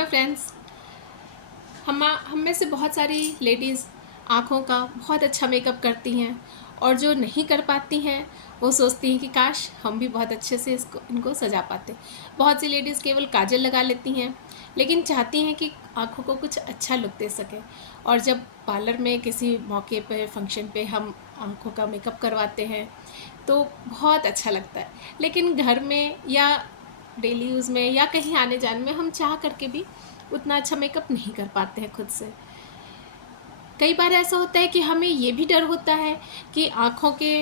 Hello friends. हम में से बहुत सारी लेडीज़ आँखों का बहुत अच्छा मेकअप करती हैं और जो नहीं कर पाती हैं वो सोचती हैं कि काश हम भी बहुत अच्छे से इनको सजा पाते। बहुत सी लेडीज़ केवल काजल लगा लेती हैं लेकिन चाहती हैं कि आँखों को कुछ अच्छा लुक दे सके। और जब पार्लर में किसी मौके पर फंक्शन पे हम आँखों का मेकअप करवाते हैं तो बहुत अच्छा लगता है। लेकिन घर में या डेली यूज़ में या कहीं आने जाने में हम चाह करके भी उतना अच्छा मेकअप नहीं कर पाते हैं खुद से। कई बार ऐसा होता है कि हमें ये भी डर होता है कि आँखों के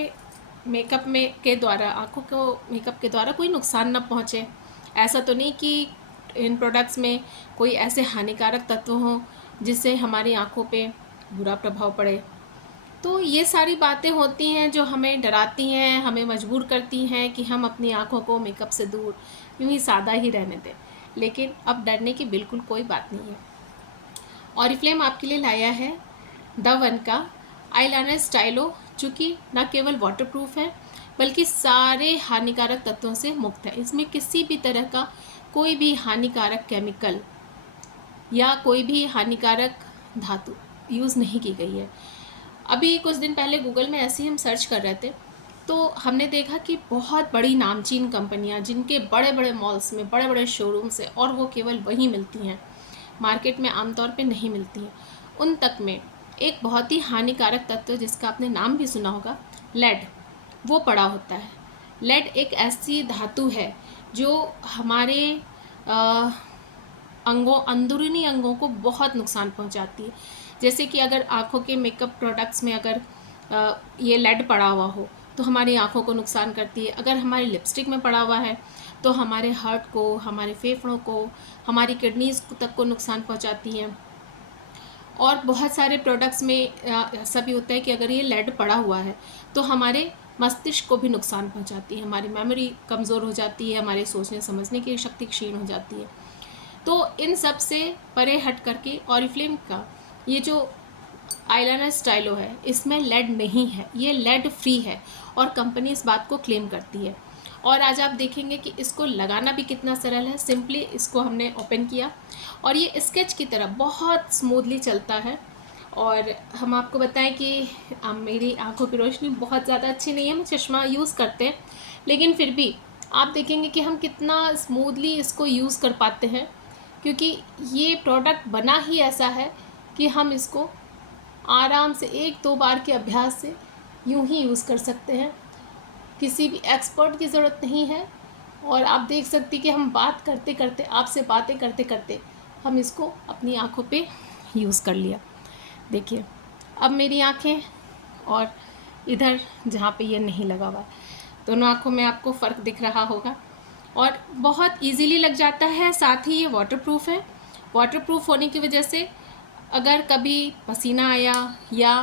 मेकअप में के द्वारा आँखों को मेकअप के द्वारा कोई नुकसान ना पहुँचे। ऐसा तो नहीं कि इन प्रोडक्ट्स में कोई ऐसे हानिकारक तत्व हों जिससे हमारी आँखों पे बुरा प्रभाव पड़े। तो ये सारी बातें होती हैं जो हमें डराती हैं, हमें मजबूर करती हैं कि हम अपनी आँखों को मेकअप से दूर यूँ ही सादा ही रहने दें। लेकिन अब डरने की बिल्कुल कोई बात नहीं है। ऑरिफ्लेम आपके लिए लाया है द वन का आईलाइनर स्टाइलो, चूँकि न केवल वाटरप्रूफ है बल्कि सारे हानिकारक तत्वों से मुक्त है। इसमें किसी भी तरह का कोई भी हानिकारक केमिकल या कोई भी हानिकारक धातु यूज़ नहीं की गई है। अभी कुछ दिन पहले गूगल में ऐसे ही हम सर्च कर रहे थे तो हमने देखा कि बहुत बड़ी नामचीन कंपनियां जिनके बड़े बड़े मॉल्स में बड़े बड़े शोरूम्स हैं और वो केवल वहीं मिलती हैं, मार्केट में आमतौर पे नहीं मिलती हैं, उन तक में एक बहुत ही हानिकारक तत्व जिसका आपने नाम भी सुना होगा, लेड, वो पड़ा होता है। लेड एक ऐसी धातु है जो हमारे अंदरूनी अंगों को बहुत नुकसान पहुंचाती है। जैसे कि अगर आँखों के मेकअप प्रोडक्ट्स में अगर ये लेड पड़ा हुआ हो तो हमारी आँखों को नुकसान करती है। अगर हमारी लिपस्टिक में पड़ा हुआ है तो हमारे हार्ट को, हमारे फेफड़ों को, हमारी किडनीज तक को नुकसान पहुंचाती हैं। और बहुत सारे प्रोडक्ट्स में ऐसा भी होता है कि अगर ये लेड पड़ा हुआ है तो हमारे मस्तिष्क को भी नुकसान पहुंचाती है, हमारी मेमोरी कमज़ोर हो जाती है, हमारे सोचने समझने की शक्ति क्षीण हो जाती है। तो इन सब से परे हट करके ऑरिफ्लेम का ये जो आईलाइनर स्टाइलो है इसमें लेड नहीं है, ये लेड फ्री है और कंपनी इस बात को क्लेम करती है। और आज आप देखेंगे कि इसको लगाना भी कितना सरल है। सिंपली इसको हमने ओपन किया और ये स्केच की तरह बहुत स्मूथली चलता है। और हम आपको बताएं कि मेरी आंखों की रोशनी बहुत ज़्यादा अच्छी नहीं है, हम चश्मा यूज़ करते हैं, लेकिन फिर भी आप देखेंगे कि हम कितना स्मूथली इसको यूज़ कर पाते हैं, क्योंकि ये प्रोडक्ट बना ही ऐसा है कि हम इसको आराम से 1-2 बार के अभ्यास से यूं ही यूज़ कर सकते हैं। किसी भी एक्सपर्ट की ज़रूरत नहीं है। और आप देख सकती कि हम बात करते करते, आपसे बातें करते करते हम इसको अपनी आँखों पे यूज़ कर लिया। देखिए अब मेरी आँखें और इधर जहाँ पे ये नहीं लगा हुआ, दोनों आँखों में आपको फ़र्क दिख रहा होगा और बहुत इजीली लग जाता है। साथ ही ये वाटरप्रूफ है। वाटरप्रूफ होने की वजह से अगर कभी पसीना आया या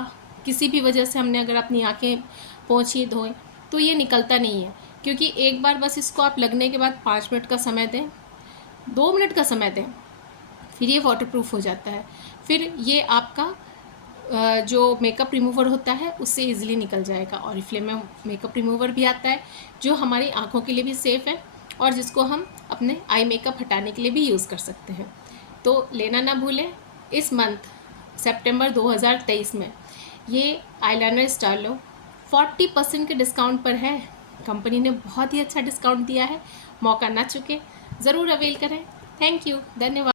किसी भी वजह से हमने अगर अपनी आँखें पोंछी धोई तो ये निकलता नहीं है, क्योंकि एक बार बस इसको आप लगने के बाद 5 मिनट का समय दें, 2 मिनट का समय दें, फिर ये वाटरप्रूफ हो जाता है। फिर ये आपका जो मेकअप रिमूवर होता है उससे इजीली निकल जाएगा। और ऑरिफ्लेम में मेकअप रिमूवर भी आता है जो हमारी आँखों के लिए भी सेफ़ है और जिसको हम अपने आई मेकअप हटाने के लिए भी यूज़ कर सकते हैं। तो लेना ना भूलें। इस मंथ सितंबर 2023 में ये आईलाइनर स्टाइलो 40% के डिस्काउंट पर है। कंपनी ने बहुत ही अच्छा डिस्काउंट दिया है, मौका ना चुके, ज़रूर अवेल करें। थैंक यू, धन्यवाद।